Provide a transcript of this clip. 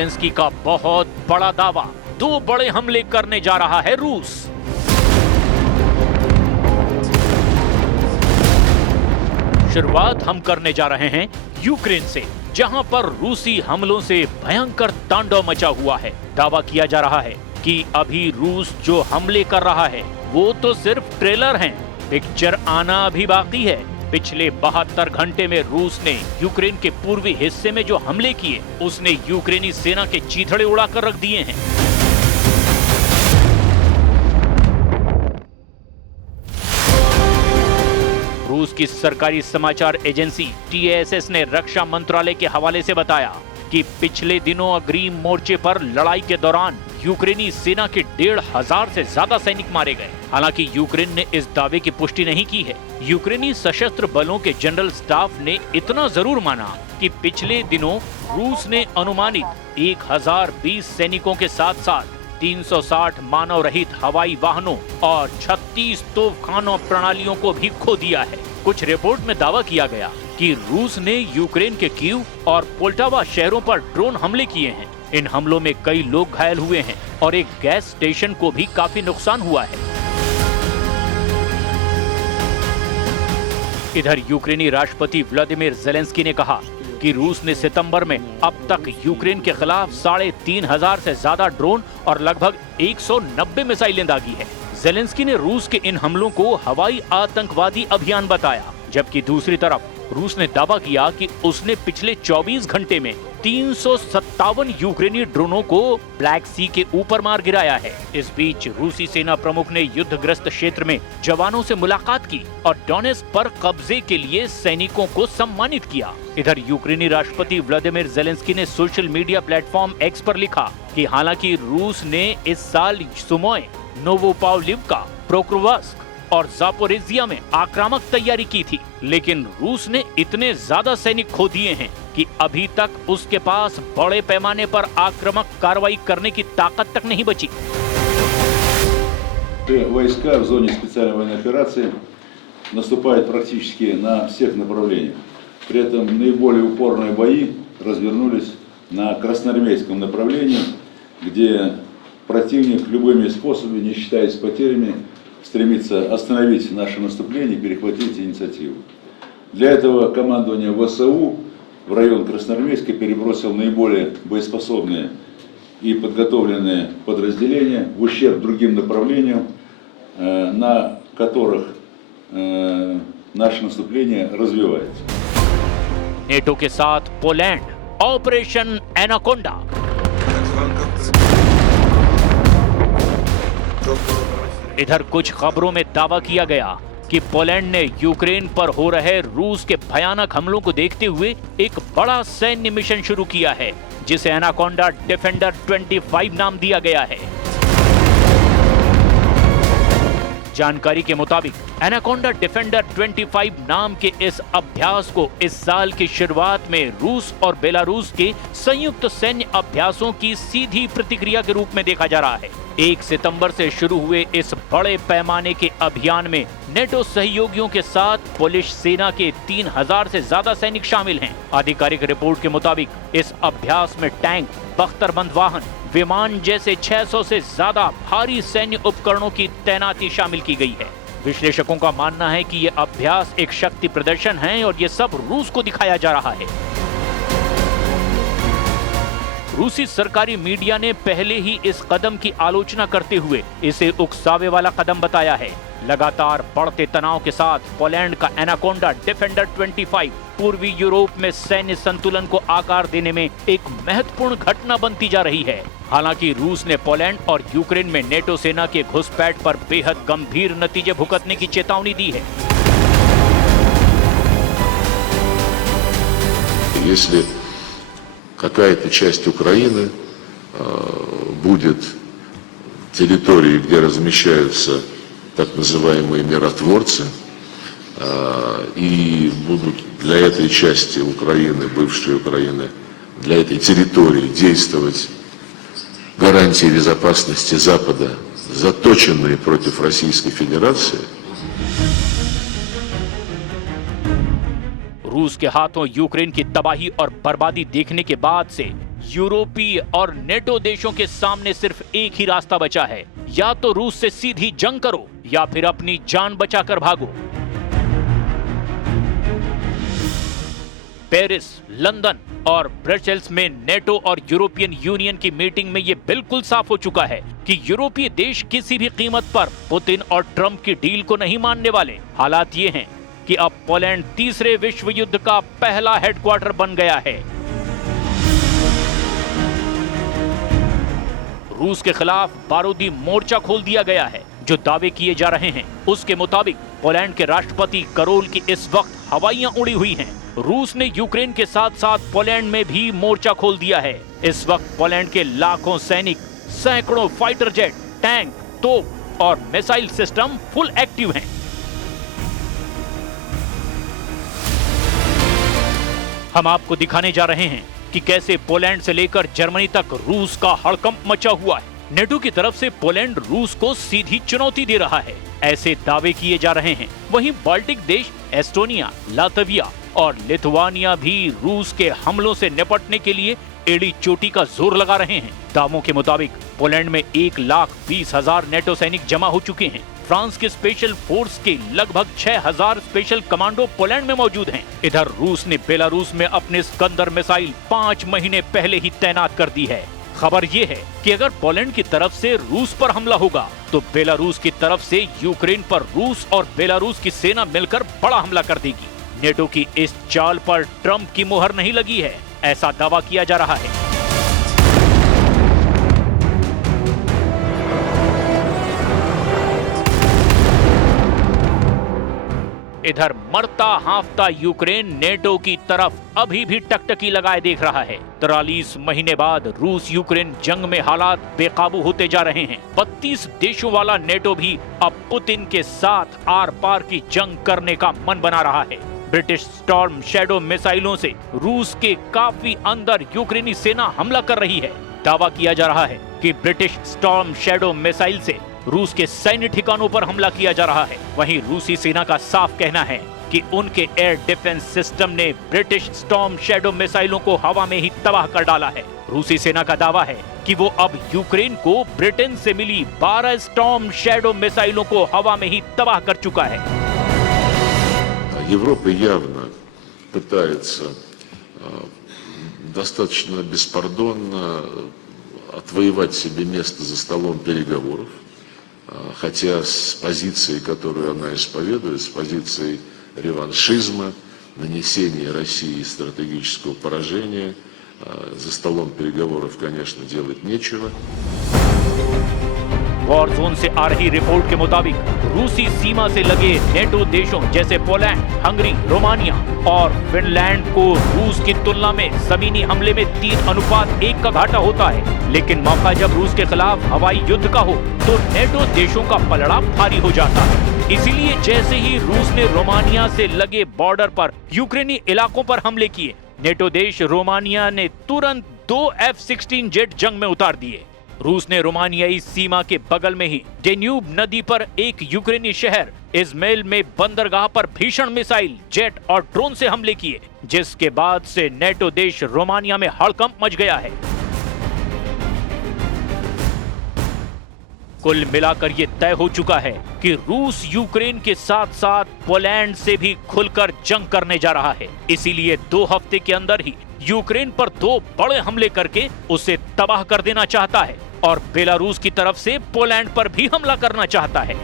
Zelensky का बहुत बड़ा दावा, 2 बड़े हमले करने जा रहा है रूस। शुरुआत हम करने जा रहे हैं यूक्रेन से, जहां पर रूसी हमलों से भयंकर तांडव मचा हुआ है। दावा किया जा रहा है कि अभी रूस जो हमले कर रहा है वो तो सिर्फ ट्रेलर हैं, पिक्चर आना अभी बाकी है। पिछले 72 घंटे में रूस ने यूक्रेन के पूर्वी हिस्से में जो हमले किए, उसने यूक्रेनी सेना के चीथड़े उड़ाकर रख दिए हैं। रूस की सरकारी समाचार एजेंसी TASS ने रक्षा मंत्रालय के हवाले से बताया कि पिछले दिनों अग्रिम मोर्चे पर लड़ाई के दौरान यूक्रेनी सेना के 1,500 से ज्यादा सैनिक मारे गए। हालांकि यूक्रेन ने इस दावे की पुष्टि नहीं की है। यूक्रेनी सशस्त्र बलों के जनरल स्टाफ ने इतना जरूर माना कि पिछले दिनों रूस ने अनुमानित 1020 सैनिकों के साथ साथ 360 मानव रहित हवाई वाहनों और 36 तोपखानों प्रणालियों को भी खो दिया है। कुछ रिपोर्ट में दावा किया गया कि रूस ने यूक्रेन के कीव और पोल्टावा शहरों पर ड्रोन हमले किए हैं। इन हमलों में कई लोग घायल हुए हैं और एक गैस स्टेशन को भी काफी नुकसान हुआ है। इधर यूक्रेनी राष्ट्रपति व्लादिमीर ज़ेलेंस्की ने कहा कि रूस ने सितंबर में अब तक यूक्रेन के खिलाफ 3,500 से ज्यादा ड्रोन और लगभग 190 मिसाइलें दागी है। ज़ेलेंस्की ने रूस के इन हमलों को हवाई आतंकवादी अभियान बताया, जबकि दूसरी तरफ रूस ने दावा किया कि उसने पिछले 24 घंटे में 357 यूक्रेनी ड्रोनों को ब्लैक सी के ऊपर मार गिराया है। इस बीच रूसी सेना प्रमुख ने युद्धग्रस्त क्षेत्र में जवानों से मुलाकात की और डोनेट्स्क पर कब्जे के लिए सैनिकों को सम्मानित किया। इधर यूक्रेनी राष्ट्रपति व्लादिमीर ज़ेलेंस्की ने सोशल मीडिया प्लेटफॉर्म X पर लिखा कि हालांकि रूस ने इस साल सुमोय, नोवोपावलिवका, प्रोक्रोवास्क और जापोरिजिया में आक्रामक तैयारी की थी, लेकिन रूस ने इतने ज्यादा सैनिक खो दिए हैं कि अभी तक उसके पास बड़े पैमाने पर आक्रामक कार्रवाई करने की ताकत तक नहीं बची। Войска в зоне специальной военной операции наступают практически на всех направлениях. При этом наиболее упорные бои развернулись на красноармейском направлении, где противник любыми способами, не считаясь с потерями, стремится остановить наше наступление и перехватить инициативу. Для этого командование ВСУ в район Красноармейска перебросил наиболее боеспособные и подготовленные подразделения в ущерб другим направлениям, на которых наше наступление развивается. नेटो के साथ पोलैंड, ऑपरेशन एनाकोंडा। इधर कुछ खबरों में दावा किया गया कि पोलैंड ने यूक्रेन पर हो रहे रूस के भयानक हमलों को देखते हुए एक बड़ा सैन्य मिशन शुरू किया है, जिसे एनाकोंडा डिफेंडर 25 नाम दिया गया है। जानकारी के मुताबिक एनाकोंडा डिफेंडर 25 नाम के इस अभ्यास को इस साल की शुरुआत में रूस और बेलारूस के संयुक्त सैन्य अभ्यासों की सीधी प्रतिक्रिया के रूप में देखा जा रहा है। 1 सितंबर से शुरू हुए इस बड़े पैमाने के अभियान में नेटो सहयोगियों के साथ पोलिश सेना के 3,000 से ज्यादा सैनिक शामिल हैं। आधिकारिक रिपोर्ट के मुताबिक इस अभ्यास में टैंक, बख्तरबंद वाहन, विमान जैसे 600 से ज्यादा भारी सैन्य उपकरणों की तैनाती शामिल की गई है। विश्लेषकों का मानना है कि यह अभ्यास एक शक्ति प्रदर्शन है और ये सब रूस को दिखाया जा रहा है। रूसी सरकारी मीडिया ने पहले ही इस कदम की आलोचना करते हुए इसे उकसावे वाला कदम बताया है। लगातार बढ़ते तनाव के साथ पोलैंड का एनाकोंडा डिफेंडर 25 पूर्वी यूरोप में सैन्य संतुलन को आकार देने में एक महत्वपूर्ण घटना बनती जा रही है। हालांकि रूस ने पोलैंड और यूक्रेन में नेटो सेना के घुसपैठ पर बेहद गंभीर नतीजे भुगतने की चेतावनी दी है। Если какая-то часть Украины будет территорией, где размещаются так называемые миротворцы, и будут для этой части Украины, бывшей Украины, для этой территории действовать гарантии безопасности Запада, заточенные против Российской Федерации. रूस के हाथों यूक्रेन की तबाही और बर्बादी देखने के बाद से यूरोपीय और नेटो देशों के सामने सिर्फ एक ही रास्ता बचा है, या तो रूस से सीधी जंग करो या फिर अपनी जान बचाकर भागो। पेरिस, लंदन और ब्रसेल्स में नेटो और यूरोपियन यूनियन की मीटिंग में यह बिल्कुल साफ हो चुका है कि यूरोपीय देश किसी भी कीमत पर पुतिन और ट्रंप की डील को नहीं मानने वाले। हालात ये हैं कि अब पोलैंड तीसरे विश्व युद्ध का पहला हेडक्वार्टर बन गया है। रूस के खिलाफ बारूदी मोर्चा खोल दिया गया है। जो दावे किए जा रहे हैं उसके मुताबिक पोलैंड के राष्ट्रपति करोल की इस वक्त हवाइयां उड़ी हुई हैं। रूस ने यूक्रेन के साथ साथ पोलैंड में भी मोर्चा खोल दिया है। इस वक्त पोलैंड के लाखों सैनिक, सैकड़ों फाइटर जेट, टैंक, तोप और मिसाइल सिस्टम फुल एक्टिव हैं। हम आपको दिखाने जा रहे हैं कि कैसे पोलैंड से लेकर जर्मनी तक रूस का हड़कंप मचा हुआ है। नेटो की तरफ से पोलैंड रूस को सीधी चुनौती दे रहा है, ऐसे दावे किए जा रहे हैं। वहीं बाल्टिक देश एस्टोनिया, लातविया और लिथुआनिया भी रूस के हमलों से निपटने के लिए एड़ी चोटी का जोर लगा रहे हैं। दावों के मुताबिक पोलैंड में 1,20,000 नेटो सैनिक जमा हो चुके हैं। फ्रांस के स्पेशल फोर्स के लगभग 6,000 स्पेशल कमांडो पोलैंड में मौजूद हैं। इधर रूस ने बेलारूस में अपने स्कंदर मिसाइल 5 महीने पहले ही तैनात कर दी है। खबर ये है कि अगर पोलैंड की तरफ से रूस पर हमला होगा तो बेलारूस की तरफ से यूक्रेन पर रूस और बेलारूस की सेना मिलकर बड़ा हमला कर देगी। नेटो की इस चाल पर ट्रंप की मुहर नहीं लगी है, ऐसा दावा किया जा रहा है। इधर मरता हांफता यूक्रेन नेटो की तरफ अभी भी टकटकी लगाए देख रहा है। 43 महीने बाद रूस यूक्रेन जंग में हालात बेकाबू होते जा रहे हैं। 32 देशों वाला नेटो भी अब पुतिन के साथ आर पार की जंग करने का मन बना रहा है। ब्रिटिश स्टॉर्म शैडो मिसाइलों से रूस के काफी अंदर यूक्रेनी सेना हमला कर रही है। दावा किया जा रहा है कि ब्रिटिश स्टॉर्म शैडो मिसाइल से रूस के सैन्य ठिकानों पर हमला किया जा रहा है। वहीं रूसी सेना का साफ कहना है कि उनके एयर डिफेंस सिस्टम ने ब्रिटिश स्टॉर्म शैडो मिसाइलों को हवा में ही तबाह कर डाला है। रूसी सेना का दावा है कि वो अब यूक्रेन को ब्रिटेन से मिली 12 स्टॉर्म शैडो मिसाइलों को हवा में ही तबाह कर चुका है। Европа явно пытается достаточно беспардонно отвоевать себе место за столом переговоров, хотя с позицией, которую она исповедует, с позицией реваншизма, нанесения России стратегического поражения, за столом переговоров, конечно, делать нечего. वॉर जोन से आ रही रिपोर्ट के मुताबिक रूसी सीमा से लगे नेटो देशों जैसे पोलैंड, हंगरी, रोमानिया और फिनलैंड को रूस की तुलना में जमीनी हमले में 3:1 का घाटा होता है। लेकिन मौका जब रूस के खिलाफ हवाई युद्ध का हो तो नेटो देशों का पलड़ा भारी हो जाता है। इसीलिए जैसे ही रूस ने रोमानिया से लगे बॉर्डर पर यूक्रेनी इलाकों पर हमले किए, नेटो देश रोमानिया ने तुरंत 2 F-16 जेट जंग में उतार दिए। रूस ने रोमानियाई सीमा के बगल में ही डेन्यूब नदी पर एक यूक्रेनी शहर इज़मेल में बंदरगाह पर भीषण मिसाइल, जेट और ड्रोन से हमले किए, जिसके बाद से नेटो देश रोमानिया में हड़कंप मच गया है। कुल मिलाकर ये तय हो चुका है कि रूस यूक्रेन के साथ साथ पोलैंड से भी खुलकर जंग करने जा रहा है। इसीलिए 2 हफ्ते के अंदर ही यूक्रेन पर 2 बड़े हमले करके उसे तबाह कर देना चाहता है और बेलारूस की तरफ से पोलैंड पर भी हमला करना चाहता है।